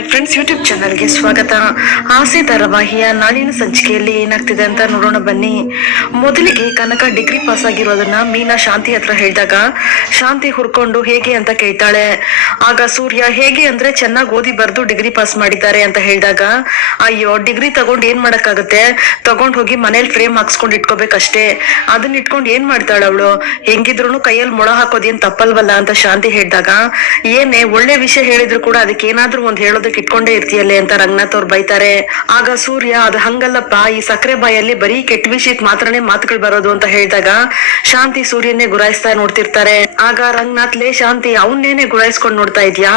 Hi friends YouTube ಚಾನಲ್ಗೆ ಸ್ವಾಗತ. ಆಸೆ ಧಾರಾವಾಹಿಯ ನಾಳಿನ ಸಂಚಿಕೆಯಲ್ಲಿ ಏನಾಗ್ತಿದೆ ಅಂತ ನೋಡೋಣ ಬನ್ನಿ. ಮೊದಲಿಗೆ ಕನಕ ಡಿಗ್ರಿ ಪಾಸ್ ಆಗಿರೋದನ್ನ ಮೀನಾ ಶಾಂತಿ ಹತ್ರ ಹೇಳಿದಾಗ, ಶಾಂತಿ ಹುರ್ಕೊಂಡು ಹೇಗೆ ಅಂತ ಕೇಳ್ತಾಳೆ. ಆಗ ಸೂರ್ಯ, ಹೇಗೆ ಅಂದ್ರೆ ಚೆನ್ನಾಗಿ ಓದಿ ಬರೆದು ಡಿಗ್ರಿ ಪಾಸ್ ಮಾಡಿದ್ದಾರೆ ಅಂತ ಹೇಳಿದಾಗ, ಅಯ್ಯೋ, ಡಿಗ್ರಿ ತಗೊಂಡು ಏನ್ ಮಾಡಕ್ಕಾಗತ್ತೆ? ತಗೊಂಡ್ ಹೋಗಿ ಮನೇಲಿ ಫ್ರೇಮ್ ಹಾಕ್ಸ್ಕೊಂಡು ಇಟ್ಕೋಬೇಕಷ್ಟೇ. ಅದನ್ನ ಇಟ್ಕೊಂಡು ಏನ್ ಮಾಡ್ತಾಳ ಅವಳು? ಹೆಂಗಿದ್ರು ಕೈಯಲ್ಲಿ ಮೊಳ ಹಾಕೋದೇನ್ ತಪ್ಪಲ್ವಲ್ಲ ಅಂತ ಶಾಂತಿ ಹೇಳಿದಾಗ, ಏನೇ, ಒಳ್ಳೆ ವಿಷಯ ಹೇಳಿದ್ರು ಕೂಡ ಅದಕ್ಕೆ ಏನಾದ್ರೂ ಒಂದ್ ಹೇಳೋದಕ್ಕೆ ಇಟ್ಕೊಂಡೇ ಇರ್ತೀಯಲ್ಲೇ ಅಂತ ರಂಗನಾಥ್ ಅವ್ರು ಬೈತಾರೆ. ಆಗ ಸೂರ್ಯ, ಅದು ಹಂಗಲ್ಲಪ್ಪ, ಈ ಸಕ್ಕರೆ ಬಾಯಲ್ಲಿ ಬರೀ ಕೆಟ್ಟ ವಿಷಯಕ್ ಮಾತ್ರನೇ ಮಾತುಗಳು ಬರೋದು ಅಂತ ಹೇಳಿದಾಗ ಶಾಂತಿ ಸೂರ್ಯನೇ ಗುರಾಯಿಸ್ತಾ ನೋಡ್ತಿರ್ತಾರೆ. ಆಗ ರಂಗನಾಥ್, ಲೇ ಶಾಂತಿ, ಅವನ್ನೇನೆ ಗುರಾಯಿಸ್ಕೊಂಡ್ ನೋಡ್ತಾ ಇದ್ಯಾ?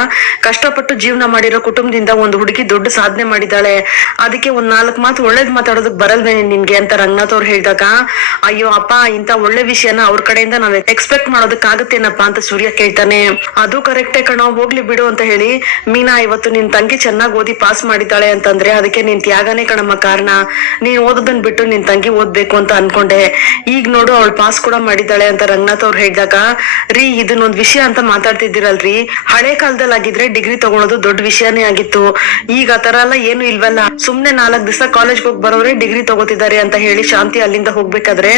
ಕಷ್ಟಪಟ್ಟು ಜೀವನ ಮಾಡಿರೋ ಕುಟುಂಬದಿಂದ ಒಂದು ಹುಡುಗಿ ದೊಡ್ಡ ಸಾಧನೆ ಮಾಡಿದಾಳೆ ಅದಕ್ಕೆ ಒಂದ್ ನಾಲ್ಕು ಮಾತು ಒಳ್ಳೇದ್ ಮಾತಾಡೋದಕ್ ಬರಲ್ವೇನೆ ನಿನ್ಗೆ ಅಂತ ರಂಗನಾಥ್ ಅವ್ರು ಹೇಳಿದಾಗ, ಅಯ್ಯೋ ಅಪ್ಪ ಇಂತ ಒಳ್ಳೆ ವಿಷಯನ ಅವ್ರ ಕಡೆಯಿಂದ ನಾವ್ ಎಕ್ಸ್ಪೆಕ್ಟ್ ಮಾಡೋದಕ್ಕಾಗತ್ತೇನಪ್ಪ? ಅಂತ ಸೂರ್ಯ ಕೇಳ್ತಾನೆ. ಅದು ಕರೆಕ್ಟೇ ಕಣೋ, ಹೋಗ್ಲಿ ಬಿಡು ಅಂತ ಹೇಳಿ, ಮೀನಾ, ಇವತ್ತು ನಿನ್ ತಂಗಿ ಚೆನ್ನಾಗಿ ಓದಿ ಪಾಸ್ ಮಾಡಿದ್ದಾಳೆ ಅಂತಂದ್ರೆ ಅದಕ್ಕೆ ನಿನ್ ತ್ಯಾಗನೇ ಕಣಮ್ಮ ಕಾರಣ. ನೀನ್ ಓದೋದನ್ ಬಿಟ್ಟು ನಿನ್ ತಂಗಿ ಓದ್ಬೇಕು ಅಂತ ಅನ್ಕೊಂಡೆ. ಈಗ ನೋಡು ಅವಳು ಪಾಸ್ ಕೂಡ ಮಾಡಿದ್ದಾಳೆ ಅಂತ ರಂಗನಾಥ್ ಅವ್ರು ಹೇಳಿದಾಗ, ರೀ, ಇದನ್ನೊಂದ್ ವಿಷಯ ಅಂತ ಮಾತಾಡ್ತಿದ್ದೀರಲ್ರಿ. ಹಳೆ ಕಾಲದಲ್ಲಿ ಆಗಿದ್ರೆ ಡಿಗ್ರಿ ತಗೊಳೋದು ದೊಡ್ಡ ವಿಷಯನೇ ಆಗಿತ್ತು. ಈಗ ಆ ತರ ಎಲ್ಲ ಏನು ಇಲ್ವಲ್ಲ. ಸುಮ್ನೆ ನಾಲ್ಕ್ ದಿವಸ ಕಾಲೇಜ್ ಹೋಗಿ ಬರೋರೆ ಡಿಗ್ರಿ ತಗೋತಿದ್ದಾರೆ ಅಂತ ಹೇಳಿ ಶಾಂತಿ ಅಲ್ಲಿಂದ ಹೋಗ್ಬೇಕಾದ್ರೆ,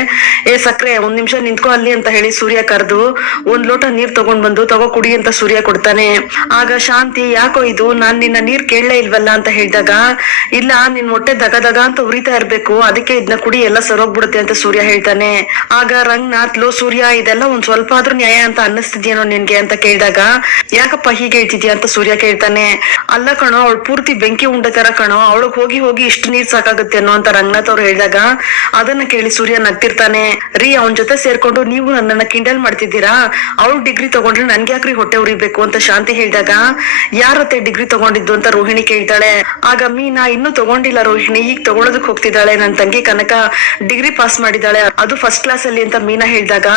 ಏ ಸಕ್ರೆ, ಒಂದ್ ನಿಮಿಷ ನಿಂತ್ಕೋ ಅಲ್ಲಿ ಅಂತ ಹೇಳಿ ಸೂರ್ಯ ಕರೆದು, ಒಂದ್ ಲೋಟ ನೀರ್ ತಗೊಂಡ್ ಬಂದು ತಗೋ ಕುಡಿ ಅಂತ ಸೂರ್ಯ ಕೊಡ್ತಾನೆ. ಆಗ ಶಾಂತಿ, ಯಾಕೋ ಇದು? ನಾನ್ ನಿನ್ನ ನೀರ್ ಕೇಳಲೇ ಇಲ್ವಲ್ಲ ಅಂತ ಹೇಳಿದಾಗ, ಇಲ್ಲ, ನಿನ್ ಮೊಟ್ಟೆ ದಗ ದಗ ಅಂತ ಉರಿತಾ ಇರ್ಬೇಕು, ಅದಕ್ಕೆ ಇದನ್ನ ಕುಡಿ, ಎಲ್ಲ ಸರೋಗ್ಬಿಡುತ್ತೆ ಅಂತ ಸೂರ್ಯ ಹೇಳ್ತಾನೆ. ಆಗ ರಂಗನಾಥ್, ಲೋ ಸೂರ್ಯ, ಇದೆಲ್ಲ ಒಂದ್ ಸ್ವಲ್ಪ ಆದ್ರೂ ನ್ಯಾಯ ಅಂತ ಅನ್ನಿಸ್ತಿದ್ಯೇನೋ ನಿನ್ಗೆ ಅಂತ ಕೇಳಿದಾಗ, ಯಾಕಪ್ಪ ಹೀಗೆ ಹೇಳ್ತಿದ್ಯಾ ಅಂತ ಸೂರ್ಯ ಕೇಳ್ತಾನೆ. ಅಲ್ಲ ಕಣೋ, ಅವಳು ಪೂರ್ತಿ ಬೆಂಕಿ ಉಂಡ ತರ ಕಣೋ ಅವಳಗ್ ಹೋಗಿ ಹೋಗಿ ಇಷ್ಟು ನೀರ್ ಸಾಕಾಗುತ್ತೆ ಅನ್ನೋ ಅಂತ ರಂಗನಾಥ್ ಅವ್ರು ಹೇಳಿದಾಗ, ಅದನ್ನ ಕೇಳಿ ಸೂರ್ಯ ನಗ್ತಿರ್ತಾನೆ. ರೀ, ಅವನ್ ಜೊತೆ ಸೇರ್ಕೊಂಡು ನೀವು ನನ್ನನ್ನ ಕಿಂಡಲ್ ಮಾಡ್ತಿದ್ದೀರಾ? ಅವಳು ಡಿಗ್ರಿ ತಗೊಂಡ್ರೆ ನನ್ಗೆ ಯಾಕ್ರಿ ಹೊಟ್ಟೆ ಉರಿಬೇಕು ಅಂತ ಶಾಂತಿ ಹೇಳಿದಾಗ, ಯಾರತ್ತೆ ಡಿಗ್ರಿ ತಗೊಂಡಿದ್ದು ಅಂತ ರೋಹಿಣಿ ಕೇಳ್ತಾಳೆ. ಆಗ ಮೀನಾ, ಇನ್ನೂ ತಗೊಂಡಿಲ್ಲ ರೋಹಿಣಿ, ಈಗ ತಗೊಳೋದಕ್ ಹೋಗ್ತಿದ್ದಾಳೆ. ನನ್ ತಂಗಿ ಕನಕ ಡಿಗ್ರಿ ಪಾಸ್ ಮಾಡಿದಾಳೆ. ಅದು ಫಸ್ಟ್ ಕ್ಲಾಸ್ ಅಲ್ಲಿ ಅಂತ ಮೀನಾ ಹೇಳಿದಾಗ,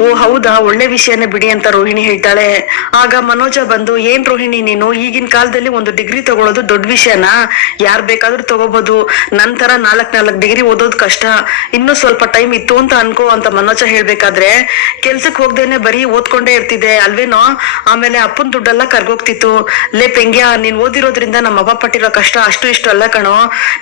ಓ, ಹೌದಾ? ಒಳ್ಳೆ ವಿಷಯನೇ ಬಿಡಿ ಅಂತ ರೋಹಿಣಿ ಹೇಳ್ತಾಳೆ. ಆಗ ಮನೋಜ ಬಂದು, ಏನ್ ರೋಹಿಣಿ ನೀನು? ಈಗಿನ ಕಾಲದಲ್ಲಿ ಒಂದು ಡಿಗ್ರಿ ತಗೊಳ್ಳೋದು ದೊಡ್ಡ ವಿಷಯನಾ? ಯಾರ್ ಬೇಕಾದ್ರೂ ತಗೋಬಹುದು ನಂತರ ನಾಲ್ಕ್ ನಾಲ್ಕ್ ಡಿಗ್ರಿ ಓದೋದ್ ಕಷ್ಟ. ಇನ್ನೂ ಸ್ವಲ್ಪ ಟೈಮ್ ಇತ್ತು ಅಂತ ಅನ್ಕೋ ಅಂತ ಮನೋಜ ಹೇಳ್ಬೇಕಾದ್ರೆ, ಕೆಲ್ಸಕ್ ಹೋಗ್ದೇನೆ ಬರೀ ಓದ್ಕೊಂಡೇ ಇರ್ತಿದೆ ಅಲ್ವೇನೋ? ಆಮೇಲೆ ಅಪ್ಪನ್ ದುಡ್ಡೆಲ್ಲ ಕರ್ಗೋಗ್ತಿತ್ತು. ಲೇ, ಪೆಂಗ್ಯಾ, ನೀನ್ ಓದಿರೋದ್ರಿಂದ ನಮ್ಮ ಅಪ್ಪ ಪಟ್ಟಿರೋ ಕಷ್ಟ ಅಷ್ಟು ಇಷ್ಟು ಅಲ್ಲ ಕಣೋ.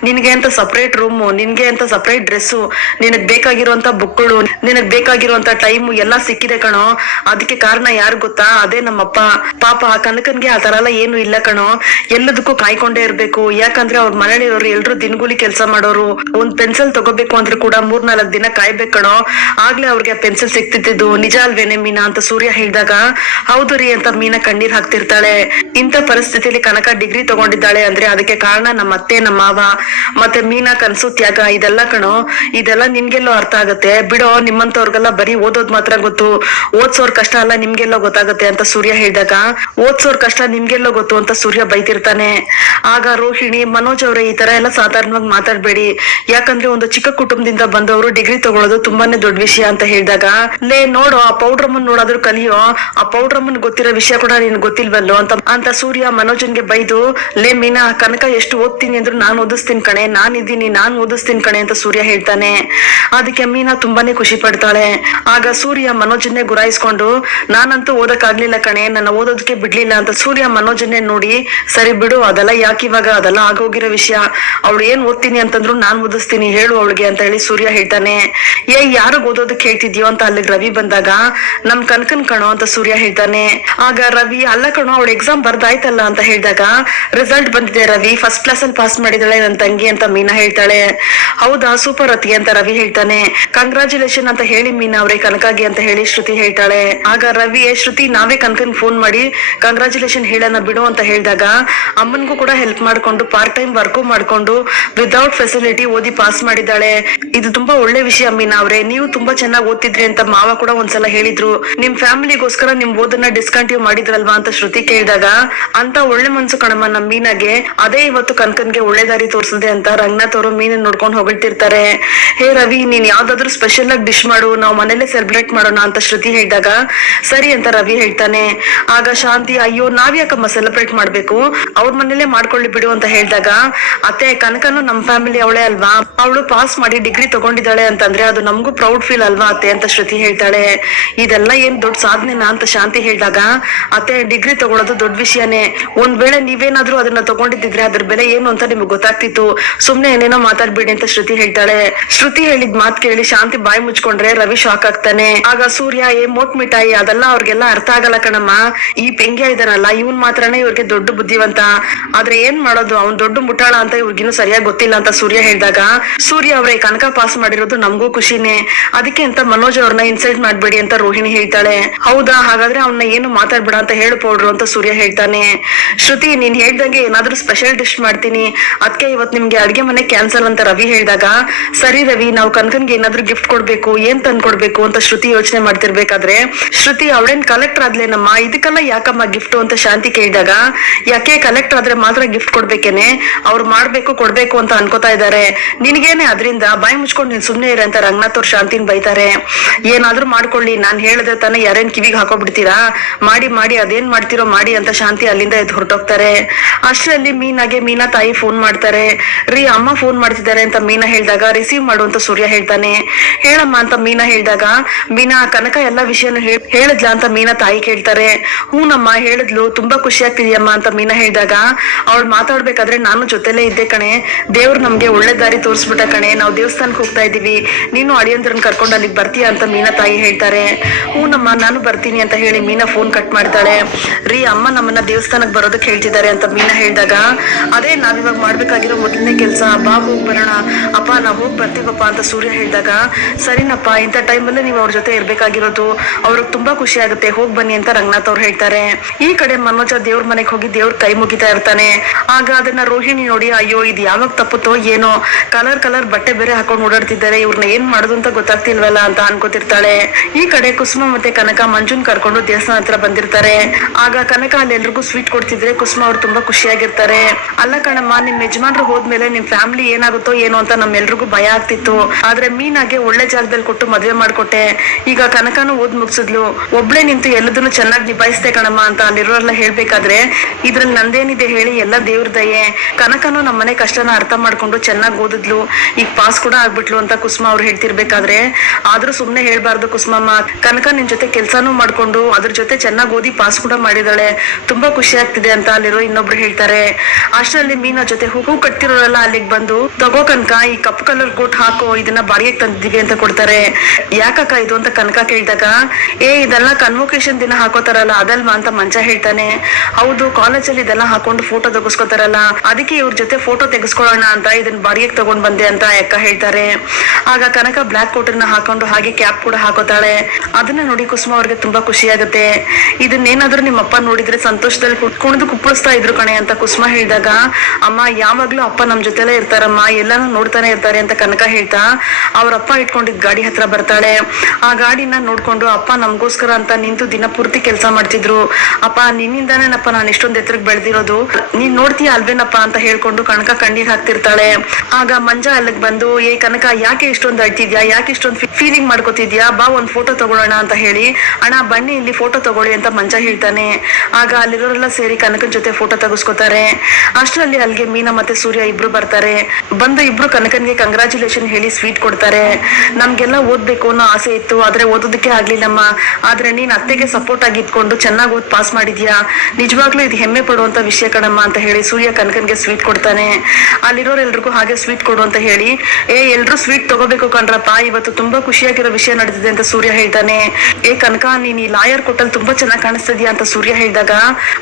ನಿನ್ಗೆ ಅಂತ ಸಪ್ರೇಟ್ ರೂಮು ನಿನ್ಗೆ ಅಂತ ಸಪ್ರೇಟ್ ಡ್ರೆಸ್ಸು ನಿನಗ್ ಬೇಕಾಗಿರುವಂತ ಬುಕ್ಗಳು, ನಿನಗ್ ಬೇಕಾಗಿರುವಂತ ಟೈಮ್ ಎಲ್ಲಾ ಸಿಕ್ಕಿದೆ ಕಣೋ. ಅದಕ್ಕೆ ಕಾರಣ ಯಾರು ಗೊತ್ತಾ? ಅದೇ ನಮ್ಮಪ್ಪ ಪಾಪ ಆ ಕನಕನ್ಗೆ ಆ ತರ ಎಲ್ಲ ಏನು ಇಲ್ಲ ಕಣೋ. ಎಲ್ಲದಕ್ಕೂ ಕಾಯ್ಕೊಂಡೇ ಇರ್ಬೇಕು. ಯಾಕಂದ್ರೆ ಅವ್ರ ಮನೆಯವರು ಎಲ್ರು ದಿನಗೂಲಿ ಕೆಲಸ ಮಾಡೋರು. ಒಂದ್ ಪೆನ್ಸಿಲ್ ತಗೋಬೇಕು ಅಂದ್ರೆ ಕೂಡ ಮೂರ್ ನಾಲ್ಕ್ ದಿನ ಕಾಯ್ಬೇಕು ಕಣೋ. ಆಗ್ಲೇ ಅವ್ರಿಗೆ ಪೆನ್ಸಿಲ್ ಸಿಕ್ತಿದ್ದು ನಿಜ ಅಲ್ವೇನೆ ಮೀನಾ ಅಂತ ಸೂರ್ಯ ಹೇಳಿದಾಗ, ಹೌದು ರೀ ಅಂತ ಮೀನಾ ಕಣ್ಣೀರ್ ಹಾಕ್ತಿರ್ತಾಳೆ. ಇಂಥ ಪರಿಸ್ಥಿತಿಯಲ್ಲಿ ಕನಕ ಡಿಗ್ರಿ ತಗೊಂಡಿದ್ದಾಳೆ ಅಂದ್ರೆ ಅದಕ್ಕೆ ಕಾರಣ ನಮ್ಮ ಅತ್ತೆ ನಮ್ಮ ಮಾವ, ಮತ್ತೆ ಮೀನಾ, ಕನ್ಸು, ತ್ಯಾಗ ಇದೆಲ್ಲ ಕಣೋ. ಇದೆಲ್ಲ ನಿಮ್ಗೆಲ್ಲೋ ಅರ್ಥ ಆಗತ್ತೆ. ಬಿಡೋ ನಿಮ್ಮಂತವ್ರಿಗೆಲ್ಲ ಬರೀ ಓದೋದ್ ಮಾತ್ರ ಗೊತ್ತು. ಓದ್ಸೋರ್ ಕಷ್ಟ ಅಲ್ಲ, ನಿಮ್ಗೆಲ್ಲೋ ಗೊತ್ತಾಗತ್ತೆ ಅಂತ ಸೂರ್ಯ ಹೇಳಿದಾಗ. ಓದ್ಸೋರ್ ಕಷ್ಟ ನಿಮ್ಗೆಲ್ಲೋ ಗೊತ್ತು ಅಂತ ಸೂರ್ಯ ಬೈತಿರ್ತಾನೆ. ಆಗ ರೋಹಿಣಿ, ಮನೋಜ್ ಅವರೇ ಈ ತರ ಎಲ್ಲ ಸಾಧಾರಣವಾಗಿ ಮಾತಾಡ್ಬೇಡಿ. ಯಾಕಂದ್ರೆ ಒಂದು ಚಿಕ್ಕ ಕುಟುಂಬದಿಂದ ಬಂದವರು ಡಿಗ್ರಿ ತಗೊಳ್ಳೋದು ತುಂಬಾನೇ ದೊಡ್ಡ ವಿಷಯ ಅಂತ ಹೇಳಿದಾಗ, ಲೇ ನೋಡು, ಆ ಪೌಡ್ರಮ್ಮನ್ ನೋಡಾದ್ರೂ ಕಲಿಯೋ, ಆ ಪೌಡ್ರಮ್ಮನ್ ಗೊತ್ತಿರೋ ವಿಷಯ ಕೂಡ ನಿನ್ ಗೊತ್ತಿಲ್ವಲ್ಲೋ ಅಂತ ಅಂತ ಸೂರ್ಯ ಮನೋಜನ್ಗೆ ಬೈದು ಲೇ ಮೀನಾ, ಕನಕ ಎಷ್ಟು ಓದ್ತೀನಿ ಅಂದ್ರು ನಾನು ಓದಿಸ್ತೀನಿ ಕಣೆ. ನಾನು ಇದ್ದೀನಿ, ನಾನು ಓದಿಸ್ತೀನಿ ಕಣೆ ಅಂತ ಸೂರ್ಯ ಹೇಳ್ತಾನೆ. ಅದಕ್ಕೆ ಮೀನಾ ತುಂಬಾನೇ ಖುಷಿ ಪಡ್ತಾಳೆ. ಆಗ ಸೂರ್ಯ ಮನೋಜನ್ನೇ ಗುರಾಯಿಸ್ಕೊಂಡು, ನಾನಂತೂ ಓದಕ್ ಆಗ್ಲಿಲ್ಲ ಕಣೆ, ನನ್ನ ಓದೋದಕ್ಕೆ ಬಿಡ್ಲಿಲ್ಲ ಅಂತ ಸೂರ್ಯ ಮನೋಜನ್ನೇ ನೋಡಿ, ಸರಿ ಬಿಡು, ಅದೆಲ್ಲ ಯಾಕೆ ಇವಾಗ, ಅದೆಲ್ಲ ಆಗೋಗಿರೋ ವಿಷಯ. ಅವಳು ಏನ್ ಓದ್ತೀನಿ ಅಂತಂದ್ರು ನಾನ್ ಓದಿಸ್ತೀನಿ, ಹೇಳು ಅವಳಿಗೆ ಅಂತ ಹೇಳಿ ಸೂರ್ಯ ಹೇಳ್ತಾನೆ. ಏ ಯಾರು ಓದೋದಕ್ಕೆ ಹೇಳ್ತಿದ್ಯೋ ಅಂತ ಅಲ್ಲಿಗೆ ರವಿ ಬಂದಾಗ, ನಮ್ ಕನಕನ್ ಕಣೋ ಅಂತ ಸೂರ್ಯ ಹೇಳ್ತಾನೆ. ಆಗ ರವಿ, ಅಲ್ಲ ಕಣೋ, ಅವಳು ಎಕ್ಸಾಮ್ ಬರ್ದಾಯ್ತಲ್ಲ ಅಂತ ಹೇಳಿದಾಗ ರಿಸಲ್ಟ್ ಬಂದಿದೆ ರವಿ. ಫಸ್ಟ್ ಕ್ಲಾಸ್ ಅಲ್ಲಿ ಪಾಸ್ ಮಾಡಿದಾಳೆ ನನ್ನ ತಂಗಿ ಅಂತ ಮೀನಾ ಹೇಳ್ತಾಳೆ. ಹೌದಾ ಸೂಪರ್ ಅತಿ ಅಂತ ರವಿ ಹೇಳ್ತಾನೆ. ಕಂಗ್ರಾಚುಲೇಷನ್ ಅಂತ ಹೇಳಿ ಮೀನಾ ಅವ್ರೆ ಕನಕಾಗಿ ಅಂತ ಹೇಳಿ ಶ್ರುತಿ ಹೇಳ್ತಾಳೆ. ಆಗ ರವಿ "ಏ, ಶ್ರುತಿ ನಾವೇ ಕನಕನ್ ಫೋನ್ ಮಾಡಿ ಕಂಗ್ರಾಚುಲೇಷನ್ ಹೇಳೋಣ ಬಿಡು ಅಂತ ಹೇಳಿದಾಗ ಅಮ್ಮನ್ಗೂ ಕೂಡ ಹೆಲ್ಪ್ ಮಾಡ್ಕೊಂಡು ಪಾರ್ಟ್ ಟೈಮ್ ವರ್ಕು ಮಾಡ್ಕೊಂಡು ವಿದೌಟ್ ಫೆಸಿಲಿಟಿ ಓದಿ ಪಾಸ್ ಮಾಡಿದ್ದಾಳೆ. ಇದು ತುಂಬಾ ಒಳ್ಳೆ ವಿಷಯ ಮೀನಾ ಅವ್ರೆ. ನೀವು ತುಂಬಾ ಚೆನ್ನಾಗಿ ಓದ್ತಿದ್ರಿ ಅಂತ ಮಾವ ಕೂಡ ಒಂದ್ಸಲ ಹೇಳಿದ್ರು. ನಿಮ್ ಫ್ಯಾಮಿಲಿಗೋಸ್ಕರ ನಿಮ್ ಓದನ್ನ ಡಿಸ್ಕಂಟಿನ್ಯೂ ಮಾಡಿದ್ರಲ್ವಾ ಅಂತ ಶ್ರುತಿ ಕೇಳಿದಾಗ ಅಂತ ಒಳ್ಳೆ ಮನ್ಸು ಕಣಮ್ಮ, ನಮ್ ಮೀನಾಗೆ ಅದೇ ಇವತ್ತು ಕನಕನ್ಗೆ ಒಳ್ಳೆ ದಾರಿ ತೋರಿಸಿದೆ ಅಂತ ರಂಗನಾಥ್ ಅವರು ಮೀನನ್ನ ನೋಡ್ಕೊಂಡು ಹೊಗಳ್ತಿರ್ತಾರೆ. ಹೇ ರವಿ, ನೀನ್ ಯಾವ್ದಾದ್ರು ಸ್ಪೆಷಲ್ ಆಗಿ ಡಿಶ್ ಮಾಡು, ನಾವು ಮನೇಲೆ ಸೆಲೆಬ್ರೇಟ್ ಮಾಡೋಣ ಅಂತ ಶ್ರುತಿ ಹೇಳಿದಾಗ, ಸರಿ ಅಂತ ರವಿ ಹೇಳ್ತಾನೆ. ಆಗ ಶಾಂತಿ, ಅಯ್ಯೋ ನಾವ್ ಯಾಕಮ್ಮ ಸೆಲೆಬ್ರೇಟ್ ಮಾಡ್ಬೇಕು? ಅವ್ರ ಮನೇಲೆ ಮಾಡ್ಕೊಳ್ಳಿ ಬಿಡು ಅಂತ ಹೇಳಿದಾಗ, ಅತ್ತೆ, ಕನಕನು ನಮ್ ಫ್ಯಾಮಿಲಿ ಅವಳೇ ಅಲ್ವಾ? ಅವಳು ಪಾಸ್ ಮಾಡಿ ಡಿಗ್ರಿ ತಗೊಂಡಿದ್ದಾಳೆ ಅಂತಂದ್ರೆ ಅದು ನಮಗೂ ಪ್ರೌಡ್ ಫೀಲ್ ಅಲ್ವಾ ಅತ್ತೆ ಅಂತ ಶ್ರುತಿ ಹೇಳ್ತಾಳೆ. ಇದೆಲ್ಲ ಏನ್ ದೊಡ್ಡ ಸಾಧನೆನಾ ಅಂತ ಶಾಂತಿ ಹೇಳಿದಾಗ, ಅತ್ತೆ ಡಿಗ್ರಿ ತಗೊಳ್ಳೋದು ದೊಡ್ಡ ವಿಷಯನೇ. ಒಂದ್ ವೇಳೆ ನೀವೇನಾದ್ರೂ ಅದನ್ನ ತಗೊಂಡಿದ್ರೆ ಅದ್ರ ಬೆಲೆ ಏನು ಅಂತ ನಿಮ್ಗೆ ಗೊತ್ತಾಗ್ತಿತ್ತು. ಸುಮ್ನೆ ಏನೇನೋ ಮಾತಾಡ್ಬೇಡಿ ಅಂತ ಶ್ರುತಿ ಹೇಳ್ತಾಳೆ. ಶ್ರುತಿ ಹೇಳಿದ್ ಮಾತ್ ಕೇಳಿ ಶಾಂತಿ ಬಾಯಿ ಮುಚ್ಕೊಂಡ್ರೆ ರವಿ ಶಾಕ್ ಆಗ್ತಾನೆ. ಆಗ ಸೂರ್ಯ, ಏ, ಮೋಟ್ ಮಿಠಾಯಿ, ಅದೆಲ್ಲ ಅವ್ರಿಗೆಲ್ಲ ಅರ್ಥ ಆಗಲ್ಲ ಕಣಮ್ಮ. ಈ ಪೆಂಗ್ಯ ಇದಾನಲ್ಲ, ಇವನ್ ಮಾತ್ರನೇ ಇವ್ರಿಗೆ ದೊಡ್ಡ ಬುದ್ಧಿವಂತ. ಆದ್ರೆ ಏನ್ ಮಾಡೋದು? ಅವ್ನ್ ದೊಡ್ಡ ಮುಟ್ಟಾಳ ಅಂತ ಇವ್ರಿಗಿನ್ನೂ ಸರಿಯಾಗಿ ಗೊತ್ತಿಲ್ಲ ಅಂತ ಸೂರ್ಯ ಹೇಳಿದಾಗ. ಸೂರ್ಯ ಅವ್ರೆ, ಕನಕ ಪಾಸ್ ಮಾಡಿರೋದು ನಮಗೂ ಖುಷಿನೇ. ಅದಕ್ಕೆ ಅಂತ ಮನೋಜ್ ಅವ್ರನ್ನ ಇನ್ಸಲ್ಟ್ ಮಾಡ್ಬೇಡಿ ಅಂತ ರೋಹಿಣಿ ಹೇಳ್ತಾಳೆ. ಹೌದಾ? ಹಾಗಾದ್ರೆ ಅವನ್ನ ಏನು ಮಾತಾಡ್ಬೇಡ ಅಂತ ಹೇಳು ಪೌಡ್ರು ಅಂತ ಸೂರ್ಯ ಹೇಳ್ತಾನೆ. ಶ್ರುತಿ ನೀನ್ ಹೇಳ್ದಂಗೆ ಏನಾದ್ರು ಸ್ಪೆಷಲ್ ಡಿಶ್ ಮಾಡ್ತೀನಿ. ಅದಕ್ಕೆ ಇವತ್ ನಿಮ್ಗೆ ಅಡ್ಗೆ ಮನೆ ಕ್ಯಾನ್ಸಲ್ ಅಂತ ರವಿ ಹೇಳಿದಾಗ, ಸರಿ ರವಿ, ನಾವು ಕನಕನ್ಗೆ ಏನಾದ್ರು ಗಿಫ್ಟ್ ಕೊಡ್ಬೇಕು, ಏನ್ ತಂದ್ಕೊಡ್ಬೇಕು ಅಂತ ಶ್ರುತಿ ಯೋಚನೆ ಮಾಡ್ತಿರ್ಬೇಕಾದ್ರೆ, ಶ್ರುತಿ ಅವಳೇನ್ ಕಲೆಕ್ಟರ್ ಆದ್ಲೇನಮ್ಮ? ಇದಕ್ಕೆಲ್ಲ ಯಾಕಮ್ಮ ಗಿಫ್ಟ್ ಅಂತ ಶಾಂತಿ ಕೇಳಿದಾಗ, ಯಾಕೆ ಕಲೆಕ್ಟರ್ ಆದ್ರೆ ಮಾತ್ರ ಗಿಫ್ಟ್ ಕೊಡ್ಬೇಕೇನೆ? ಅವ್ರು ಮಾಡ್ಬೇಕು, ಕೊಡ್ಬೇಕು ಅಂತ ಅನ್ಕೋತಾ ಇದ್ದಾರೆ ನಿನಗೇನೆ ಅದರಿಂದ ಬಾಯಿ ಮುಚ್ಕೊಂಡು ನೀನ್ ಸುಮ್ನೆ ಇರ ಅಂತ ರಂಗನಾಥ್ ಅವ್ರ ಶಾಂತಿನ್ ಬೈತಾರೆ. ಏನಾದ್ರೂ ಮಾಡ್ಕೊಳ್ಳಿ, ನಾನ್ ಹೇಳಿದ್ರೆ ತಾನೇ ಯಾರೇನ್ ಕಿವಿಗೆ ಹಾಕೋಬಿಡ್ತೀರಾ? ಮಾಡಿ ಮಾಡಿ, ಅದೇನ್ ಮಾಡ್ತಿರೋ ಮಾಡಿ ಅಂತ ಶಾಂತಿ ಅಲ್ಲಿಂದ ಎದ್ದು ಹೊರಟೋಗ್ತಾರೆ. ಅಷ್ಟರಲ್ಲಿ ಮೀನಾಗೆ, ಮೀನಾ ತಾಯಿ ಫೋನ್ ಮಾಡ್ತಾರೆ. ರೀ, ಅಮ್ಮ ಫೋನ್ ಮಾಡ್ತಿದ್ದಾರೆ ಅಂತ ಮೀನಾ ಹೇಳಿದಾಗ ರಿಸೀವ್ ಮಾಡು ಅಂತ ಸೂರ್ಯ ಹೇಳ್ತಾನೆ. ಹೇಳಮ್ಮ ಅಂತ ಮೀನಾ ಹೇಳಿದಾಗ, ಮೀನಾ ಕನಕ ಎಲ್ಲ ವಿಷಯನು ಹೇಳದ್ಲ ಅಂತ ಮೀನಾ ತಾಯಿ ಕೇಳ್ತಾರೆ. ಹೂನಮ್ಮ ಹೇಳಿದ್ಲು, ತುಂಬಾ ಖುಷಿ ಆಗ್ತಿದ್ಯಮ್ಮ ಅಂತ ಮೀನಾ ಹೇಳಿದಾಗ, ಅವಳು ಮಾತಾಡ್ಬೇಕಾದ್ರೆ ನಾನು ಜೊತೆಲೇ ಇದ್ದೆ ಕಣೆ. ದೇವ್ರು ನಮ್ಗೆ ಒಳ್ಳೆ ದಾರಿ ತೋರಿಸ್ಬಿಟ್ಟ ಕಣೆ. ನಾವು ದೇವಸ್ಥಾನಕ್ಕೆ ಹೋಗ್ತಾ ಇದೀವಿ ನೀನು ಅಡಿಯಂದ್ರನ್ ಕರ್ಕೊಂಡು ಅಲ್ಲಿಗೆ ಬರ್ತೀಯ ಅಂತ ಮೀನಾ ತಾಯಿ ಹೇಳ್ತಾರೆ. ಹೂನಮ್ಮ, ನಾನು ಬರ್ತೀನಿ ಅಂತ ಹೇಳಿ ಮೀನಾ ಫೋನ್ ಕಟ್ ಮಾಡ್ತಾಳೆ. ರೀ, ಅಮ್ಮ ನಮ್ಮನ್ನ ದೇವಸ್ಥಾನಕ್ಕೆ ಬರೋದಕ್ಕೆ ಹೇಳ್ತಿದ್ದಾರೆ ಅಂತ ಮೀನಾ ಹೇಳಿದಾಗ, ಅದೇ ನಾವಿವಾಗ ಮಾಡ್ಬೇಕಾಗಿರೋ ಮೊದಲನೇ ಕೆಲಸ ಬಾ ಹೋಗ್ ಬರೋಣ, ಅಪ್ಪ ನಾವ್ ಹೋಗ್ ಬರ್ತೀವಪ್ಪ ಅಂತ ಸೂರ್ಯ ಹೇಳಿದಾಗ, ಸರಿನಪ್ಪ, ಇಂಥ ಟೈಮಲ್ಲಿ ನೀವು ಅವ್ರ ಜೊತೆ ಇರ್ಬೇಕಾಗಿರೋದು, ಅವ್ರಿಗೆ ತುಂಬಾ ಖುಷಿ ಆಗುತ್ತೆ, ಹೋಗಿ ಬನ್ನಿ ಅಂತ ರಂಗನಾಥ್ ಅವ್ರು ಹೇಳ್ತಾರೆ. ಈ ಕಡೆ ಮನೋಜ ದೇವ್ರ ಮನೆಗೆ ಹೋಗಿ ದೇವ್ರ ಕೈ ಮುಗಿತಾ ಇರ್ತಾನೆ. ಆಗ ಅದನ್ನ ರೋಹಿಣಿ ನೋಡಿ, ಅಯ್ಯೋ, ಇದು ಯಾವಾಗ ತಪ್ಪುತ್ತೋ ಏನೋ, ಕಲರ್ ಕಲರ್ ಬಟ್ಟೆ ಬೇರೆ ಹಾಕೊಂಡು ಓಡಾಡ್ತಿದ್ದಾರೆ ಇವ್ರನ್ನ ಏನ್ ಮಾಡುದು ಅಂತ ಗೊತ್ತಾಗ್ತಿಲ್ವಲ್ಲ ಅಂತ ಅನ್ಕೋತಿರ್ತಾಳೆ. ಈ ಕಡೆ ಕುಸುಮ ಮತ್ತೆ ಕನಕ ಮಂಜುನ್ ಕರ್ಕೊಂಡು ದೇವಸ್ಥಾನ ಹತ್ರ ಬಂದಿರ್ತಾರೆ. ಆಗ ಕನಕ ಅಲ್ಲಿ ಎಲ್ರಿಗೂ ಸ್ವೀಟ್ ಕೊಡ್ತಿದ್ರೆ ಕುಸುಮ ಅವ್ರು ತುಂಬಾ ಖುಷಿಯಾಗಿರ್ತಾರೆ. ಅಲ್ಲ ಕಣಮ್ಮ, ನಿಮ್ ಯಜಮಾನ್ರು ಹೋದ್ಮೇಲೆ ನಿಮ್ ಫ್ಯಾಮಿಲಿ ಏನಾಗುತ್ತೋ ಏನೋ ಅಂತ ನಮ್ಮೆಲ್ರಿಗೂ ಭಯ ಆಗ್ತಿತ್ತು. ಆದ್ರೆ ಮೀನಾಗೆ ಒಳ್ಳೆ ಜಾಗದಲ್ಲಿ ಕೊಟ್ಟು ಮದ್ವೆ ಮಾಡ್ಕೊಟ್ಟೆ. ಈಗ ಕನಕನು ಓದ್ ಮುಗಿಸಿದ್ಲು. ಒಬ್ಳೆ ನಿಂತು ಎಲ್ಲದನ್ನು ಚೆನ್ನಾಗಿ ನಿಭಾಯಿಸ್ದೆ ಕಣಮ್ಮ ಅಂತ ಅಲ್ಲಿರೋರೆಲ್ಲ ಹೇಳ್ಬೇಕಾದ್ರೆ, ಇದ್ರಲ್ಲಿ ನಂದೇನಿದೆ ಹೇಳಿ ಎಲ್ಲ ದೇವ್ರ ದಯೆ. ಕನಕನು ನಮ್ಮ ಮನೆ ಕಷ್ಟನ ಅರ್ಥ ಮಾಡ್ಕೊಂಡು ಚೆನ್ನಾಗಿ ಓದಿದ್ಲು. ಈಗ ಪಾಸ್ ಕೂಡ ಆಗ್ಬಿಟ್ಲು ಅಂತ ಕುಸುಮ ಅವ್ರು ಹೇಳ್ತಿರ್ಬೇಕಾದ್ರೆ. ಆದ್ರೂ ಸುಮ್ನೆ ಹೇಳ್ಬಾರ್ದು ಕುಸುಮಮ್ಮ. ಕನಕ ನಿನ್ ಜೊತೆ ಕೆಲ್ಸಾನು ಮಾಡ್ಕೊಂಡು ಅದ್ರ ಜೊತೆ ಚೆನ್ನಾಗಿ ಓದಿ ಪಾಸ್ ಕೂಡ ಮಾಡಿದಾಳೆ ತುಂಬಾ ಖುಷಿ ಆಗ್ತಿದೆ ಅಂತ ಅಲ್ಲಿರೋ ಇನ್ನೊಬ್ರು ಹೇಳ್ತಾರೆ, ಅಷ್ಟರಲ್ಲಿ ಮೀನಾ ಜೊತೆ ಹೂ ಕಟ್ಟಿರೋರಲ್ಲ ಕಟ್ತಿರೋರೆಲ್ಲ ಅಲ್ಲಿಗೆ ಬಂದು, ತಗೋ ಕನಕ, ಈ ಕಪ್ಪು ಕಲರ್ ಕೋಟ್ ಹಾಕೋ, ಇದನ್ನ ಬಾಡಿಗೆ ತಂದಿದ್ದೀವಿ ಅಂತ ಕೊಡ್ತಾರೆ. ಯಾಕಕ್ಕ ಇದು ಅಂತ ಕನಕ ಕೇಳಿದಾಗ, ಏ, ಇದೆಲ್ಲ ಕನ್ವೊಕೇಶನ್ ದಿನ ಹಾಕೋತಾರಲ್ಲ, ಅದಲ್ವಾ? ಅಂತ ಮಂಚ ಹೇಳ್ತಾನೆ. ಹೌದು ಕಾಲೇಜಲ್ಲಿ ಇದೆಲ್ಲ ಹಾಕೊಂಡು ಫೋಟೋ ತೆಗೆಸ್ಕೊತಾರಲ್ಲ, ಅದಕ್ಕೆ ಇವ್ರ ಜೊತೆ ಫೋಟೋ ತೆಗೆಸ್ಕೊಳ್ಳೋಣ ಅಂತ ಇದನ್ನ ಬಾಡಿಗೆ ತಗೊಂಡ್ ಬಂದೆ ಅಂತ ಅಕ್ಕ ಹೇಳ್ತಾರೆ. ಆಗ ಕನಕ ಬ್ಲಾಕ್ ಕೋಟ್ ಅನ್ನ ಹಾಕೊಂಡು ಹಾಗೆ ಕ್ಯಾಪ್ ಕೂಡ ಹಾಕೋತಾಳೆ. ಅದನ್ನ ನೋಡಿ ಕುಸುಮ ಅವ್ರಿಗೆ ತುಂಬಾ ಖುಷಿ ಆಗುತ್ತೆ ಇದನ್ನೇನಾದ್ರೂ ನಿಮ್ಮಪ್ಪ ನೋಡಿದ್ರೆ ಸಂತೋಷದಲ್ಲಿ ಕುಣಿದು ಕುಣಿದು ಕುಪ್ಪಳಿಸ್ತಾ ಇದ್ರು ಕಣೆ ಅಂತ ಕುಸುಮ ಹೇಳಿದಾಗ, ಅಮ್ಮ, ಯಾವಾಗ್ಲೂ ಅಪ್ಪ ನಮ್ ಜೊತೆಲೇ ಇರ್ತಾರಮ್ಮ, ಎಲ್ಲಾನು ನೋಡ್ತಾನೆ ಇರ್ತಾರೆ ಅಂತ ಕನಕ ಹೇಳ್ತಾ ಅವ್ರ ಅಪ್ಪ ಇಟ್ಕೊಂಡಿದ್ ಗಾಡಿ ಹತ್ರ ಬರ್ತಾಳೆ. ಆ ಗಾಡಿನ ನೋಡ್ಕೊಂಡು, ಅಪ್ಪ, ನಮಗೋಸ್ಕರ ಅಂತ ನಿಂತು ದಿನ ಪೂರ್ತಿ ಕೆಲಸ ಮಾಡ್ತಿದ್ರು. ಅಪ್ಪ, ನಿನ್ನಿಂದಾನೇನಪ್ಪ ನಾನು ಇಷ್ಟೊಂದು ಎತ್ತರಕ್ಕೆ ಬೆಳೆದಿರೋದು? ನೀನ್ ನೋಡ್ತೀಯ ಅಲ್ವೇನಪ್ಪ? ಅಂತ ಹೇಳ್ಕೊಂಡು ಕನಕ ಕಣ್ಣೀರ್ ಹಾಕ್ತಿರ್ತಾಳೆ. ಆಗ ಮಂಜ ಅಲ್ಲಿಗೆ ಬಂದು, ಏ ಕನಕ, ಯಾಕೆ ಇಷ್ಟೊಂದು ಅಳ್ತಿದ್ಯಾ? ಯಾಕೆ ಇಷ್ಟೊಂದು ಫೀಲಿಂಗ್ ಮಾಡ್ಕೋತಿದ್ಯಾ? ಬಾ, ಒಂದ್ ಫೋಟೋ ತಗೊಳ್ಳೋಣ ಅಂತ ಹೇಳಿ, ಅಣ್ಣ, ಬನ್ನಿ, ಇಲ್ಲಿ ಫೋಟೋ ತಗೊಳ್ಳಿ ಅಂತ ಮಂಜ ಹೇಳ್ತಾನೆ. ಆಗ ಅಲ್ಲಿರೋರೆಲ್ಲ ಸೇರಿ ಕನಕನ ಜೊತೆ ಫೋಟೋ ತೆಗೆಸ್ಕೊತಾರೆ. ಅಷ್ಟರಲ್ಲಿ ಅಲ್ಲಿಗೆ ಮೀನಾ ಮತ್ತೆ ಸೂರ್ಯ ಇಬ್ರು ಬರ್ತಾರೆ. ಬಂದು ಇಬ್ರು ಕನಕನ್ಗೆ ಕಂಗ್ರಾಚುಲೇಷನ್ ಹೇಳಿ ಸ್ವೀಟ್ ಕೊಡ್ತಾರೆ. ನಮ್ಗೆಲ್ಲ ಓದ್ಬೇಕು ಅನ್ನೋ ಆಸೆ ಇತ್ತು. ಆದ್ರೆ ಓದೋದಕ್ಕೆ ಆಗ್ಲಿಲ್ಲಮ್ಮ. ಆದ್ರೆ ನೀನ್ ಅತ್ತೆಗೆ ಸಪೋರ್ಟ್ ಆಗಿ ಇಟ್ಕೊಂಡು ಚೆನ್ನಾಗಿ ಓದ್ ಪಾಸ್ ಮಾಡಿದ್ಯಾ? ನಿಜವಾಗ್ಲೂ ಇದು ಹೆಮ್ಮೆ ಪಡುವಂತ ವಿಷಯ ಕಣಮ್ಮ ಅಂತ ಹೇಳಿ ಸೂರ್ಯ ಕನಕನ್ಗೆ ಸ್ವೀಟ್ ಕೊಡ್ತಾನೆ. ಅಲ್ಲಿರೋರು ಎಲ್ರಿಗೂ ಹಾಗೆ ಸ್ವೀಟ್ ಕೊಡು ಅಂತ ಹೇಳಿ, ಏ, ಎಲ್ರು ಸ್ವೀಟ್ ತಗೋಬೇಕು ಕಣ್ರಪ್ಪ. ಇವತ್ತು ತುಂಬಾ ಖುಷಿಯಾಗಿರೋ ವಿಷಯ ನಡೆದಿದೆ ಅಂತ ಸೂರ್ಯ ಹೇಳ್ತಾನೆ. ಏ ಕನಕ, ನೀನ್ ಈ ಲಾಯರ್ ಕೊಟ್ಟಲ್ಲಿ ತುಂಬಾ ಚೆನ್ನಾಗಿ ಕಾಣಿಸ್ತಿದ್ಯಾ ಅಂತ ಸೂರ್ಯ ಹೇಳಿದಾಗ,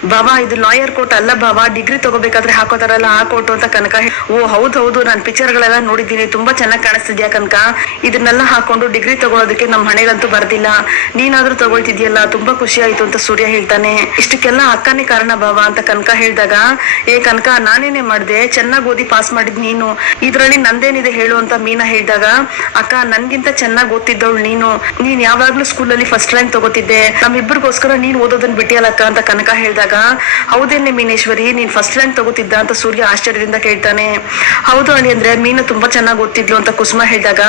ಬಾಬಾ, ಇದು ಲಾಯರ್ ಕೋಟ್ ಅಲ್ಲ ಬಾಬಾ ಡಿಗ್ರಿ ತಗೋಬೇಕಾದ್ರೆ ಹಾಕೋತಾರಲ್ಲ ಆ ಅಂತ ಕನಕ ಓ, ಹೌದ್ ಹೌದು, ನಾನು ಪಿಕ್ಚರ್ ಗಳೆಲ್ಲ ನೋಡಿದ್ದೀನಿ, ತುಂಬಾ ಚೆನ್ನಾಗಿ ಕಾಣಿಸ್ತಿದ್ಯಾ ಕನಕ? ಇದನ್ನೆಲ್ಲ ಹಾಕೊಂಡು ಡಿಗ್ರಿ ತಗೊಳೋದಕ್ಕೆ ನಮ್ ಹಣೆಗಂತೂ ಬರ್ದಿಲ್ಲ. ನೀನಾದ್ರೂ ತಗೊಳ್ತಿದ್ಯಲ್ಲ, ತುಂಬಾ ಖುಷಿ ಆಯ್ತು ಅಂತ ಸೂರ್ಯ ಹೇಳ್ತಾನೆ. ಇಷ್ಟಕ್ಕೆಲ್ಲ ಅಕ್ಕನೇ ಕಾರಣ ಬಾಬಾ ಅಂತ ಕನಕ ಹೇಳಿದಾಗ, ಏ ಕನಕ, ನಾನೇನೆ ಮಾಡ್ದೆ? ಚೆನ್ನಾಗಿ ಓದಿ ಪಾಸ್ ಮಾಡಿದ್ ನೀನು. ಇದ್ರಲ್ಲಿ ನಂದೇನಿದೆ ಹೇಳು ಅಂತ ಮೀನಾ ಹೇಳಿದಾಗ, ಅಕ್ಕ, ನನ್ಗಿಂತ ಚೆನ್ನಾಗಿ ಓದ್ತಿದ್ದವಳು ನೀನು. ನೀನ್ ಯಾವಾಗ್ಲೂ ಸ್ಕೂಲಲ್ಲಿ ಫಸ್ಟ್ ರ್ಯಾಂಕ್ ತಗೋತಿದ್ದೆ. ನಮ್ಮಿಬ್ಬರಿಗೋಸ್ಕರ ನೀನ್ ಓದೋದನ್ನ ಬಿಟ್ಟಿಯಲ್ಲಕ್ಕ ಅಂತ ಕನಕ ಹೇಳಿದಾಗ, ಹೌದೇನೆ ಮೀನೇಶ್ವರಿ, ನೀನ್ ಫಸ್ಟ್ ರ್ಯಾಂಕ್ ತಗೋತಿದ್ದ ಅಂತ ಸೂರ್ಯ ಆಶ್ಚರ್ಯದಿಂದ ಕೇಳ್ತಾನೆ. ಹೌದು ಅಳಿ ಅಂದ್ರೆ ಮೀನು ತುಂಬಾ ಚೆನ್ನಾಗಿ ಓದ್ತಿದ್ಲು ಅಂತ ಕುಸುಮ ಹೇಳಿದಾಗ,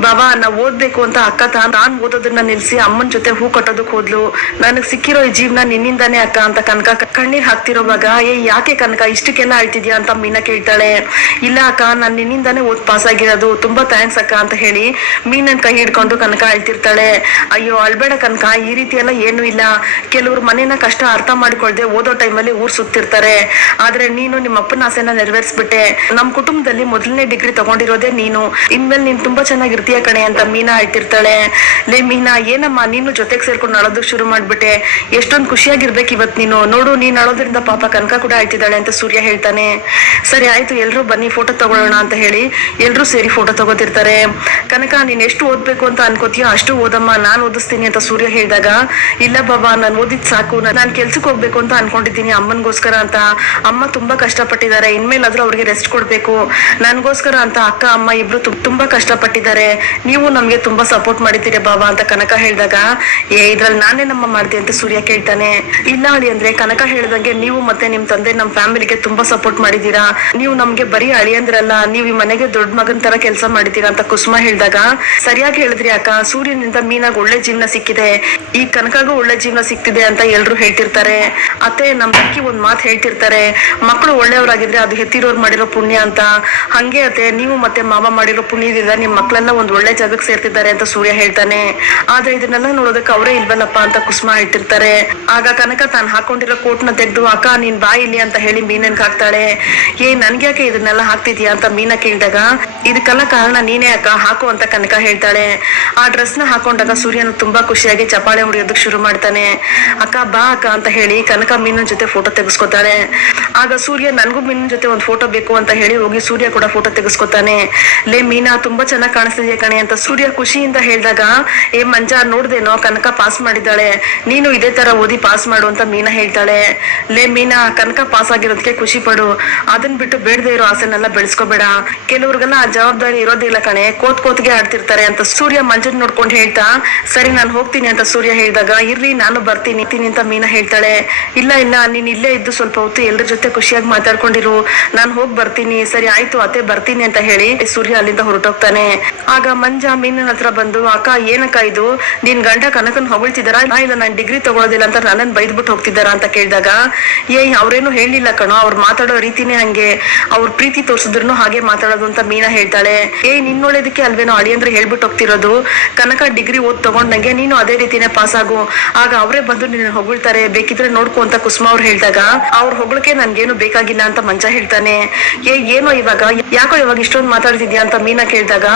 ಬಾಬಾ ನಾ ಓದ್ಬೇಕು ಅಂತ ಅಕ್ಕ ತಾನ್ ಓದೋದನ್ನ ನಿಲ್ಸಿ ಅಮ್ಮನ್ ಜೊತೆ ಹೂ ಕಟ್ಟೋದಕ್ಕೆ ಹೋದ್ಲು. ನನಗ್ ಸಿಕ್ಕಿರೋ ಈ ಜೀವನ ನಿನ್ನಿಂದಾನೇ ಅಕ್ಕ, ಅಂತ ಕನಕ ಕಣ್ಣೀರ್ ಹಾಕ್ತಿರೋವಾಗ, ಏ, ಯಾಕೆ ಕನಕ, ಇಷ್ಟಕ್ಕೆಲ್ಲ ಅಳ್ತಿದ್ಯಾ? ಅಂತ ಮೀನಾ ಕೇಳ್ತಾಳೆ. ಇಲ್ಲ ಅಕ್ಕ, ನಾನ್ ನಿನ್ನಿಂದಾನೇ ಓದ್ ಪಾಸ್ ಆಗಿರೋದು. ತುಂಬಾ ಥ್ಯಾಂಕ್ಸ್ ಅಕ್ಕ, ಅಂತ ಹೇಳಿ ಮೀನನ್ ಕೈ ಹಿಡ್ಕೊಂಡು ಕನಕ ಅಳ್ತಿರ್ತಾಳೆ. ಅಯ್ಯೋ, ಅಳ್ಬೇಡ ಕನಕ, ಈ ರೀತಿ ಎಲ್ಲ ಏನು ಇಲ್ಲ. ಕೆಲವ್ರು ಮನೇನ ಕಷ್ಟ ಅರ್ಥ ಮಾಡ್ಕೊಳ್ದೆ ಓದೋ ಟೈಮಲ್ಲಿ ಊರ್ ಊರ್ ಸುತ್ತಿರ್ತಾರೆ ಆದ್ರೆ ನೀನು ನಿಮ್ಮ ಅಪ್ಪನ ಆಸೆನ ನೆರವೇರಿಸ್ಬಿಟ್ಟೆ. ನಮ್ ಕುಟುಂಬದಲ್ಲಿ ಮೊದಲನೇ ಡಿಗ್ರಿ ತಗೊಂಡಿರೋದೇ ನೀನು. ಇನ್ಮೇಲೆ ನೀನ್ ತುಂಬಾ ಚೆನ್ನಾಗಿರ್ತೀಯ ಕಣೆ ಅಂತ ಮೀನಾ ಹೇಳ್ತಿರ್ತಾಳೆ. ಲೇ ಮೀನಾ, ಏನಮ್ಮ, ನೀನು ಜೊತೆಗೆ ಸೇರ್ಕೊಂಡು ಅಳೋದಕ್ ಶುರು ಮಾಡ್ಬಿಟ್ಟೆ. ಎಷ್ಟೊಂದು ಖುಷಿಯಾಗಿರ್ಬೇಕು ಇವತ್ ನೀನು. ನೋಡು, ನೀನ್ ಅಳೋದ್ರಿಂದ ಪಾಪ ಕನಕ ಕೂಡ ಆಯ್ತಿದ್ದಾಳೆ ಅಂತ ಸೂರ್ಯ ಹೇಳ್ತಾನೆ. ಸರಿ, ಆಯ್ತು, ಎಲ್ರು ಬನ್ನಿ ಫೋಟೋ ತಗೊಳ್ಳೋಣ ಅಂತ ಹೇಳಿ ಎಲ್ರು ಸೇರಿ ಫೋಟೋ ತಗೋತಿರ್ತಾರೆ. ಕನಕ, ನೀನ್ ಎಷ್ಟು ಓದ್ಬೇಕು ಅಂತ ಅನ್ಕೋತೀಯೋ ಅಷ್ಟು ಓದಮ್ಮ, ನಾನ್ ಓದಿಸ್ತೀನಿ ಅಂತ ಸೂರ್ಯ ಹೇಳಿದಾಗ, ಇಲ್ಲ ಬಾಬಾ, ನಾನ್ ಓದಿದ್ ಸಾಕು, ನಾನ್ ಕೆಲ್ಸಕ್ಕೆ ಹೋಗ್ಬೇಕು ಅಂತ ಅನ್ಕೊಂಡಿದ್ದೀನಿ ಅಮ್ಮನ್ಗೋಸ್ಕರ ಅಂತ ಅಮ್ಮ ತುಂಬಾ ಕಷ್ಟಪಟ್ಟಿದ್ದಾರೆ. ಇನ್ಮೇಲಾದ್ರೂ ಅವ್ರಿಗೆ ರೆಸ್ಟ್ ಕೊಡ್ಬೇಕು. ನನ್ಗೋಸ್ಕರ ಅಂತ ಅಕ್ಕ, ಅಮ್ಮ ಇಬ್ರು ತುಂಬಾ ಕಷ್ಟಪಟ್ಟಿದ್ದಾರೆ. ನೀವು ನಮ್ಗೆ ತುಂಬಾ ಸಪೋರ್ಟ್ ಮಾಡಿದ್ದೀರಿ ಬಾಬಾ ಅಂತ ಕನಕ ಹೇಳಿದಾಗ, ಏ, ಇದ್ರಲ್ಲಿ ನಾನೇ ನಮ್ಮ ಮಾಡಿದೆ ಅಂತ ಸೂರ್ಯ ಕೇಳ್ತಾನೆ. ಇಲ್ಲ ಅಳಿ ಅಂದ್ರೆ ಕನಕ ಹೇಳ್ದಂಗೆ ನೀವು ಮತ್ತೆ ನಿಮ್ ತಂದೆ ನಮ್ ಫ್ಯಾಮಿಲಿಗೆ ತುಂಬಾ ಸಪೋರ್ಟ್ ಮಾಡಿದೀರಾ ನೀವು ನಮ್ಗೆ ಬರೀ ಅಳಿಯಂದ್ರಲ್ಲ ನೀವು ಈ ಮನೆಗೆ ದೊಡ್ಡ ಮಗನ್ ತರ ಕೆಲಸ ಮಾಡಿದೀರಾ ಅಂತ ಕುಸುಮ ಹೇಳಿದಾಗ, ಸರಿಯಾಗಿ ಹೇಳಿದ್ರಿ ಅಕ್ಕ, ಸೂರ್ಯನಿಂದ ಮೀನಾಗ ಒಳ್ಳೆ ಜೀವನ ಸಿಕ್ಕಿದೆ. ಈ ಕನಕಾಗೂ ಒಳ್ಳೆ ಜೀವನ ಸಿಕ್ತಿದೆ ಅಂತ ಎಲ್ರು ಹೇಳ್ತಿರ್ತಾರೆ. ಅತ್ತೆ, ನಮ್ ಅಕ್ಕಿ ಒಂದ್ ಮಾತು ಹೇಳ್ತಿರ್ತಾರೆ. ಮಕ್ಕಳು ಒಳ್ಳೆಯವರಾಗಿದ್ರೆ ಅದು ಹೆತ್ತಿರೋರು ಮಾಡಿರೋ ಪುಣ್ಯ ಅಂತ. ಹಂಗೆ ಅತ್ತೆ, ನೀವು ಮತ್ತೆ ಮಾವ ಮಾಡಿರೋ ಪುಣ್ಯದಿಂದ ನಿಮ್ಮ ಮಕ್ಳನ್ನ ಒಂದ್ ಒಳ್ಳೆ ಜಾಗಕ್ಕೆ ಸೇರ್ತಿದ್ದಾರೆ ಅಂತ ಸೂರ್ಯ ಹೇಳ್ತಾನೆ. ಆದ್ರೆ ಇದನ್ನೆಲ್ಲ ನೋಡೋದಕ್ಕೆ ಅವರೇ ಇಲ್ವಲ್ಲಪ್ಪ ಅಂತ ಕುಸುಮ ಹೇಳ್ತಿರ್ತಾರೆ. ಆಗ ಕನಕ ತಾನು ಹಾಕೊಂಡಿರೋ ಕೋಟ್ನ ತೆಗೆದು, ಅಕ್ಕ, ನೀನ್ ಬಾ ಇಲ್ಲಿ ಅಂತ ಹೇಳಿ ಮೀನನ್ಗೆ ಹಾಕ್ತಾಳೆ. ಏ, ನನ್ಗ್ಯಾಕೆ ಇದನ್ನೆಲ್ಲ ಹಾಕ್ತಿದ್ಯಾ? ಅಂತ ಮೀನ ಕೇಳಿದಾಗ, ಇದಕ್ಕೆಲ್ಲ ಕಾರಣ ನೀನೇ ಅಕ್ಕ, ಹಾಕು ಅಂತ ಕನಕ ಹೇಳ್ತಾಳೆ. ಆ ಡ್ರೆಸ್ನ ಹಾಕೊಂಡಾಗ ಸೂರ್ಯನ ತುಂಬಾ ಖುಷಿಯಾಗಿ ಚಪಾಳೆ ಹೊಡಿಯೋದಕ್ಕೆ ಶುರು ಮಾಡ್ತಾನೆ. ಅಕ್ಕ, ಬಾ ಅಕ್ಕ ಅಂತ ಹೇಳಿ ಕನಕ ಮೀನನ್ ಜೊತೆ ಫೋಟೋ ತೆಗೆಸ್ಕೊತಾಳೆ ಆಗ ಸೂರ್ಯ, ನನ್ಗೂ ಮೀನ್ ಜೊತೆ ಒಂದು ಫೋಟೋ ಬೇಕು ಅಂತ ಹೇಳಿ ಹೋಗಿ ಸೂರ್ಯ ಕೂಡ ಫೋಟೋ ತೆಗೆಸ್ಕೊತಾನೆ. ಲೇ ಮೀನಾ, ತುಂಬಾ ಚೆನ್ನಾಗಿ ಕಾಣಿಸ್ತಿದ್ಯಾ ಕಣೆ ಅಂತ ಸೂರ್ಯ ಖುಷಿಯಿಂದ ಹೇಳಿದಾಗ, ಏ ಮಂಜ ನೋಡ್ದೇನೋ ಕನಕ ಪಾಸ್ ಮಾಡಿದ್ದಾಳೆ. ನೀನು ಇದೇ ತರ ಓದಿ ಪಾಸ್ ಮಾಡು ಅಂತ ಮೀನಾ ಹೇಳ್ತಾಳೆ. ಲೇ ಮೀನಾ, ಕನಕ ಪಾಸ್ ಆಗಿರೋದಕ್ಕೆ ಖುಷಿ ಪಡು. ಅದನ್ ಬಿಟ್ಟು ಬೇಡದೆ ಇರೋ ಆಸೆನೆಲ್ಲ ಬೆಳೆಸ್ಕೋಬೇಡ. ಕೆಲವ್ರಿಗೆಲ್ಲ ಆ ಜವಾಬ್ದಾರಿ ಇರೋದಿಲ್ಲ ಕಣೆ. ಕೋತ್ ಕೋತ್ಗೆ ಆಡ್ತಿರ್ತಾರೆ ಅಂತ ಸೂರ್ಯ ಮಂಜನ್ ನೋಡ್ಕೊಂಡು ಹೇಳ್ತಾ, ಸರಿ, ನಾನು ಹೋಗ್ತೀನಿ ಅಂತ ಸೂರ್ಯ ಹೇಳಿದಾಗ ಇರ್ಲಿ ನಾನು ಬರ್ತೀನಿ ಅಂತ ಮೀನಾ ಹೇಳ್ತಾಳೆ. ಇಲ್ಲ ಇಲ್ಲ, ನೀನ್ ಇಲ್ಲೇ ಇದ್ದು ಸ್ವಲ್ಪ ಹೊತ್ತು ಎಲ್ಲರ ಜೊತೆ ಖುಷಿಯಾಗಿ ಮಾತಾಡ್ಕೊಂಡಿರು. ನಾನು ಹೋಗಿ ಬರ್ತೀನಿ. ಸರಿ, ಆಯ್ತು, ಅತ್ತೆ ಬರ್ತೀನಿ ಅಂತ ಹೇಳಿ ಸೂರ್ಯ ಅಲ್ಲಿಂದ ಹೊರಟೋಗ್ತಾನೆ. ಆಗ ಮಂಜ ಮೀನಿನ ಹತ್ರ ಬಂದು, ಅಕ್ಕ, ಏನಕ್ಕ ಇದು? ನಿನ್ ಗಂಡ ಕನಕನ್ ಹೊಗಳ್ತಿದಾರ ಇಲ್ಲ ನಾನು ಡಿಗ್ರಿ ತಗೊಳೋದಿಲ್ಲ ಅಂತ ನನ್ನನ್ ಬೈದ್ಬಿಟ್ಟು ಹೋಗ್ತಿದಾರ ಅಂತ ಕೇಳಿದಾಗ ಏ ಅವ್ರೇನು ಹೇಳಿಲ್ಲ ಕಣೋ. ಅವ್ರು ಮಾತಾಡೋ ರೀತಿನೇ ಹಂಗೆ. ಅವ್ರ ಪ್ರೀತಿ ತೋರ್ಸಿದ್ರು ಹಾಗೆ ಮಾತಾಡೋದು ಅಂತ ಮೀನಾ ಹೇಳ್ತಾಳೆ. ಏ ನಿನ್ನೊಳ್ಳೇದಕ್ಕೆ ಅಲ್ವೇನೋ ಅಳಿ ಅಂದ್ರೆ ಹೇಳ್ಬಿಟ್ಟು ಹೋಗ್ತಿರೋದು. ಕನಕ ಡಿಗ್ರಿ ಓದ್ ತಗೊಂಡಂಗೆ ನೀನು ಅದೇ ರೀತಿನೇ ಪಾಸ್ ಆಗು ಆಗ ಅವರೇ ಬಂದು ನಿನ್ನ ಹೊಗಳ್ತಾರೆ. ಬೇಕಿದ್ರೆ ನೋಡ್ಕೊ ಅಂತ ಕುಸುಮ ಅವ್ರು ಹೇಳಿದಾಗ ಅವ್ರ ಹೊಗಳಕ್ಕೆ ನನ್ಗೇನು ಬೇಕಾಗಿಲ್ಲ ಅಂತ ಮಂಚ ಹೇಳ್ತಾನೆ. ಏ, ಏನೋ ಇವಾಗ, ಯಾಕೋ ಇವಾಗ ಇಷ್ಟೊಂದು ಮಾತಾಡ್ತಿದ್ಯಾ ಅಂತ ಮೀನಾ ಕೇಳಿದಾಗ,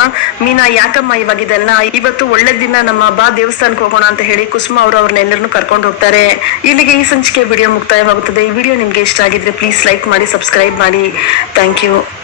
ಮೀನಾ, ಯಾಕಮ್ಮ ಇವಾಗ ಇದೆಲ್ಲ? ಇವತ್ತು ಒಳ್ಳೆ ದಿನ, ನಮ್ಮ ಬಾ ದೇವಸ್ಥಾನಕ್ಕೆ ಹೋಗೋಣ ಅಂತ ಹೇಳಿ ಕುಸುಮ ಅವರು ಅವ್ರನ್ನೆಲ್ಲರನ್ನು ಕರ್ಕೊಂಡು ಹೋಗ್ತಾರೆ. ಇಲ್ಲಿಗೆ ಈ ಸಂಚಿಕೆ ವಿಡಿಯೋ ಮುಕ್ತಾಯವಾಗುತ್ತದೆ. ಈ ವಿಡಿಯೋ ನಿಮ್ಗೆ ಇಷ್ಟ ಆಗಿದ್ರೆ ಪ್ಲೀಸ್ ಲೈಕ್ ಮಾಡಿ, ಸಬ್ಸ್ಕ್ರೈಬ್ ಮಾಡಿ. Thank you.